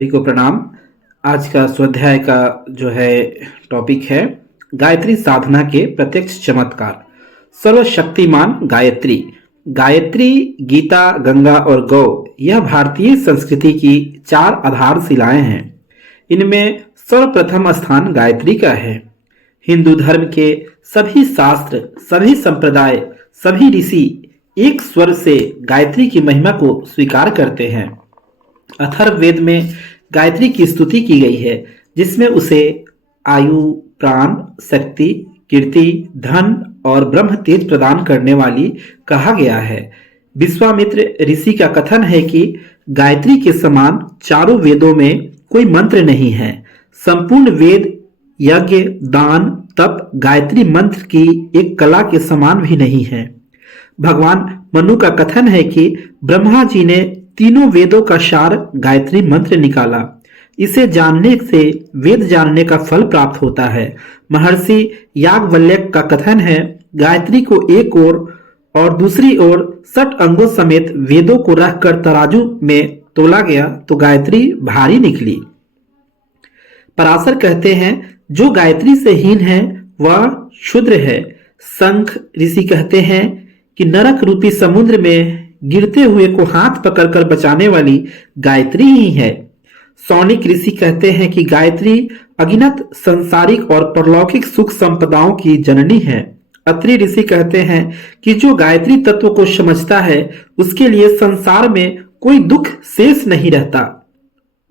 सभी को प्रणाम। आज का स्वाध्याय का जो है टॉपिक है गायत्री साधना के प्रत्यक्ष चमत्कार। सर्वशक्तिमान गायत्री। गायत्री, गीता, गंगा और गौ यह भारतीय संस्कृति की चार आधारशिलाएं हैं। इनमें सर्वप्रथम स्थान गायत्री का है। हिंदू धर्म के सभी शास्त्र, सभी संप्रदाय, सभी ऋषि एक स्वर से गायत्री की महिमा को स्वीकार करते हैं। अथर्ववेद में गायत्री की स्तुति की गई है, जिसमें उसे आयु, प्राण, शक्ति, कीर्ति, धन और ब्रह्म तेज प्रदान करने वाली कहा गया है। विश्वामित्र ऋषि का कथन है कि गायत्री के समान चारों वेदों में कोई मंत्र नहीं है। संपूर्ण वेद, यज्ञ, दान, तप गायत्री मंत्र की एक कला के समान भी नहीं है। भगवान मनु का कथन है कि ब्रह्मा जी ने तीनों वेदों का सार गायत्री मंत्र निकाला। इसे जानने से वेद जानने का फल प्राप्त होता है। महर्षि याज्ञवल्क्य का कथन है, गायत्री को एक ओर और दूसरी ओर 60 अंगों समेत वेदों को रखकर तराजू में तोला गया तो गायत्री भारी निकली। पराशर कहते हैं, जो गायत्री से हीन है वह क्षुद्र है। शंख ऋषि कहते हैं कि नरक रूपी समुद्र में गिरते हुए को हाथ पकड़कर बचाने वाली गायत्री ही है। सौनिक ऋषि कहते हैं कि गायत्री अगिनत सांसारिक और परलौकिक सुख संपदाओं की जननी है। अत्रि ऋषि कहते हैं कि जो गायत्री तत्व को समझता है उसके लिए संसार में कोई दुख शेष नहीं रहता।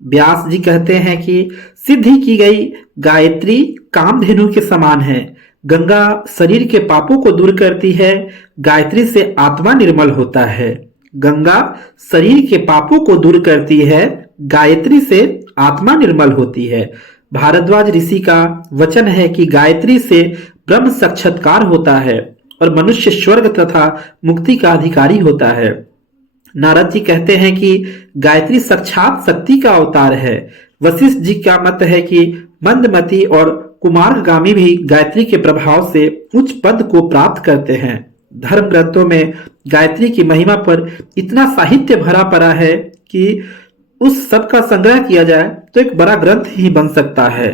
व्यास जी कहते हैं कि सिद्धि की गई गायत्री कामधेनु के समान है। गंगा शरीर के पापों को दूर करती है, गायत्री से आत्मा निर्मल होता है। गंगा शरीर के पापों को दूर करती है, गायत्री से आत्मा निर्मल होती है। भारद्वाज ऋषि का वचन है कि गायत्री से ब्रह्म साक्षात्कार होता है और मनुष्य स्वर्ग तथा मुक्ति का अधिकारी होता है। नारद जी कहते हैं कि गायत्री साक्षात शक्ति का अवतार है। वशिष्ठ जी का मत है कि मंदमती और कुमारगामी भी गायत्री के प्रभाव से उच्च पद को प्राप्त करते हैं। धर्म ग्रंथों में गायत्री की महिमा पर इतना साहित्य भरा पड़ा है कि उस सब का संग्रह किया जाए तो एक बड़ा ग्रंथ ही बन सकता है।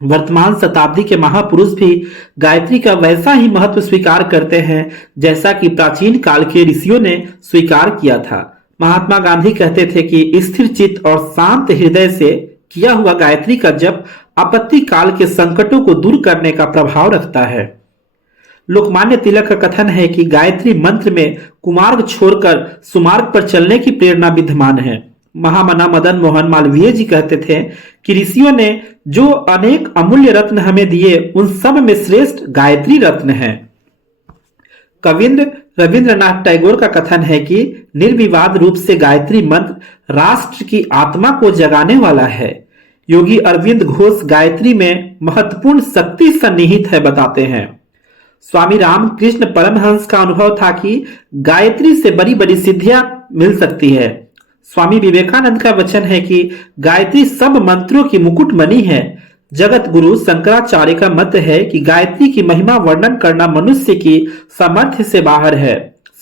वर्तमान शताब्दी के महापुरुष भी गायत्री का वैसा ही महत्व स्वीकार करते हैं जैसा कि प्राचीन काल के ऋषियों ने स्वीकार किया था। महात्मा गांधी कहते थे कि स्थिर चित्त और शांत हृदय से किया हुआ गायत्री का जप आपत्ति काल के संकटों को दूर करने का प्रभाव रखता है। लोकमान्य तिलक का कथन है कि गायत्री मंत्र में कुमार्ग छोड़कर सुमार्ग पर चलने की प्रेरणा विद्यमान है। महामना मदन मोहन मालवीय जी कहते थे कि ऋषियों ने जो अनेक अमूल्य रत्न हमें दिए उन सब में श्रेष्ठ गायत्री रत्न है। कविंद्र रविंद्रनाथ टैगोर का कथन है कि निर्विवाद रूप से गायत्री मंत्र राष्ट्र की आत्मा को जगाने वाला है। योगी अरविंद घोष गायत्री में महत्वपूर्ण शक्ति सन्निहित है बताते हैं। स्वामी रामकृष्ण परमहंस का अनुभव था कि गायत्री से बड़ी बड़ी सिद्धियां मिल सकती है। स्वामी विवेकानंद का वचन है कि गायत्री सब मंत्रों की मुकुटमणि है। जगत गुरु शंकराचार्य का मत है कि गायत्री की महिमा वर्णन करना मनुष्य की सामर्थ्य से बाहर है।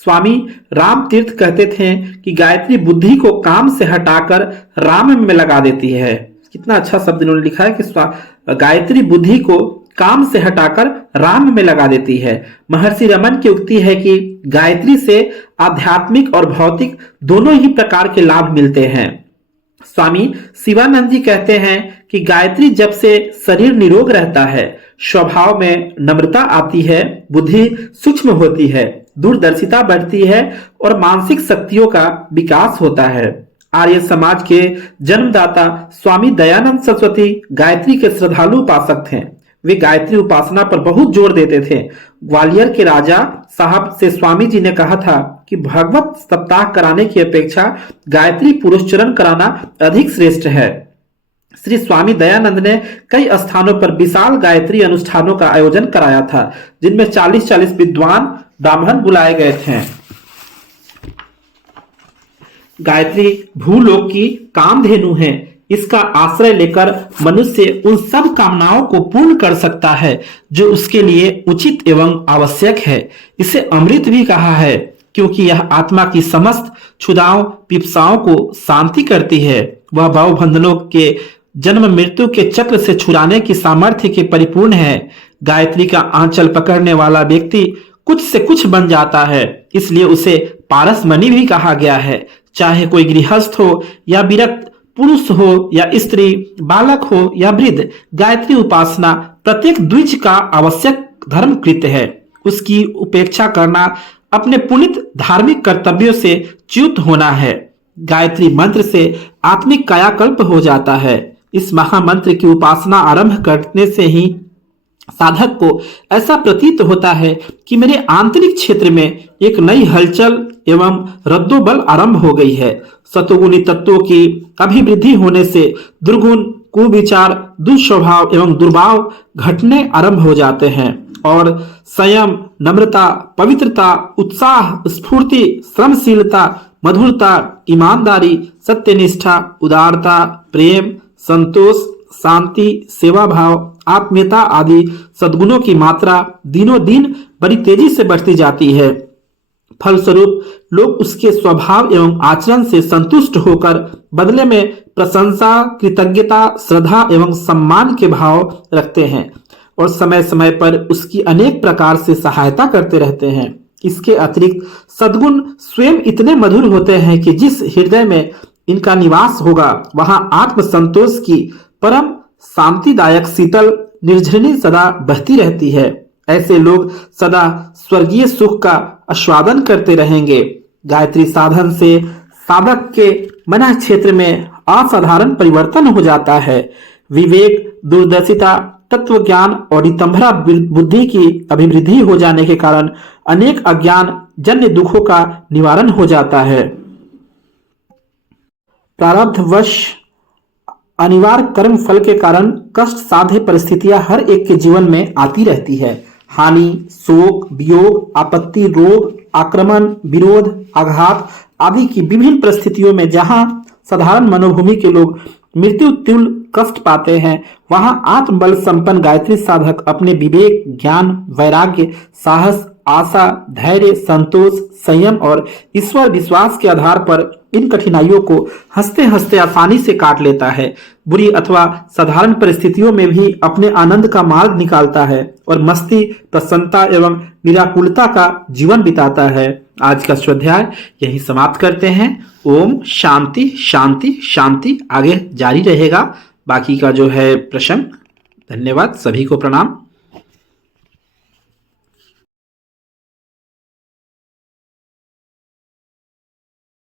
स्वामी राम तीर्थ कहते थे कि गायत्री बुद्धि को काम से हटाकर राम में लगा देती है। कितना अच्छा शब्द इन्होंने लिखा है कि गायत्री बुद्धि को काम से हटाकर राम में लगा देती है। महर्षि रमन की उक्ति है कि गायत्री से आध्यात्मिक और भौतिक दोनों ही प्रकार के लाभ मिलते हैं। स्वामी शिवानंद जी कहते हैं कि गायत्री जब से शरीर निरोग रहता है, स्वभाव में नम्रता आती है, बुद्धि सूक्ष्म होती है, दूरदर्शिता बढ़ती है और मानसिक शक्तियों का विकास होता है। आर्य समाज के जन्मदाता स्वामी दयानंद सरस्वती गायत्री के श्रद्धालु उपासक थे। वे गायत्री उपासना पर बहुत जोर देते थे। ग्वालियर के राजा साहब से स्वामी जी ने कहा था कि भगवत सप्ताह कराने की अपेक्षा गायत्री पुरुषचरण कराना अधिक श्रेष्ठ है। श्री स्वामी दयानंद ने कई स्थानों पर विशाल गायत्री अनुष्ठानों का आयोजन कराया था, जिनमें 40-40 विद्वान ब्राह्मण बुलाए गए थे। गायत्री भूलोक की कामधेनु है। इसका आश्रय लेकर मनुष्य उन सब कामनाओं को पूर्ण कर सकता है जो उसके लिए उचित एवं आवश्यक है। इसे अमृत भी कहा है क्योंकि यह आत्मा की समस्त क्षुधाओं पिपासाओं को शांति करती है। वह भवबंधनों के जन्म मृत्यु के चक्र से छुड़ाने की सामर्थ्य के परिपूर्ण है। गायत्री का आंचल पकड़ने वाला व्यक्ति कुछ से कुछ बन जाता है, इसलिए उसे पारसमणि भी कहा गया है। चाहे कोई गृहस्थ हो या विरक्त, पुरुष हो या स्त्री, बालक हो या वृद्ध, गायत्री उपासना प्रत्येक द्विज का आवश्यक धर्म कृत्य है। उसकी उपेक्षा करना अपने पुनित धार्मिक कर्तव्यों से च्युत होना है। गायत्री मंत्र से आत्मिक कायाकल्प हो जाता है। इस महामंत्र की उपासना आरंभ करने से ही साधक को ऐसा प्रतीत होता है कि मेरे आंतरिक क्षेत्र में एक नई हलचल एवं रद्दोबल आरंभ हो गई है। सतोगुणी तत्वों की अभिवृद्धि होने से दुर्गुण, कुविचार, दुस्वभाव एवं दुर्भाव घटने आरंभ हो जाते हैं और संयम, नम्रता, पवित्रता, उत्साह, स्फूर्ति, श्रमशीलता, मधुरता, ईमानदारी, सत्यनिष्ठा, उदारता, प्रेम, संतोष, शांति, सेवा भाव, आत्मीयता आदि सद्गुणों की मात्रा दिनों दिन बड़ी तेजी से बढ़ती जाती है। फलस्वरूप लोग उसके स्वभाव एवं आचरण से संतुष्ट होकर बदले में प्रशंसा, कृतज्ञता, श्रद्धा एवं सम्मान के भाव रखते हैं और समय समय पर उसकी अनेक प्रकार से सहायता करते रहते हैं। इसके अतिरिक्त सद्गुण स्वयं इतने मधुर होते हैं कि जिस हृदय में इनका निवास होगा वहां आत्म संतोष की परम शांतिदायक शीतल निर्झरनी सदा बहती रहती है। ऐसे लोग सदा स्वर्गीय सुख का आस्वादन करते रहेंगे। गायत्री साधन से साधक के मन क्षेत्र में असाधारण परिवर्तन हो जाता है। विवेक, दूरदर्शिता, तत्व ज्ञान और नितंभरा बुद्धि की अभिवृद्धि हो जाने के कारण अनेक अज्ञान जन्य दुखों का निवारण हो जाता है। प्रारब्धवश अनिवार्य कर्म फल के कारण कष्ट साध्य परिस्थितियां हर एक के जीवन में आती रहती है। हानि, शोक, वियोग, आपत्ति, रोग, आक्रमण, विरोध, आघात आदि की विभिन्न परिस्थितियों में जहां साधारण मनोभूमि के लोग मृत्यु तुल्य कष्ट पाते हैं, वहां आत्मबल संपन्न गायत्री साधक अपने विवेक, ज्ञान, वैराग्य, साहस, आशा, धैर्य, संतोष, संयम और ईश्वर विश्वास के आधार पर इन कठिनाइयों को हंसते हंसते आसानी से काट लेता है। बुरी अथवा साधारण परिस्थितियों में भी अपने आनंद का मार्ग निकालता है और मस्ती, प्रसन्नता एवं निराकुलता का जीवन बिताता है। आज का स्वाध्याय यही समाप्त करते हैं। ओम शांति शांति शांति। आगे जारी रहेगा बाकी का जो है प्रसंग। धन्यवाद, सभी को प्रणाम।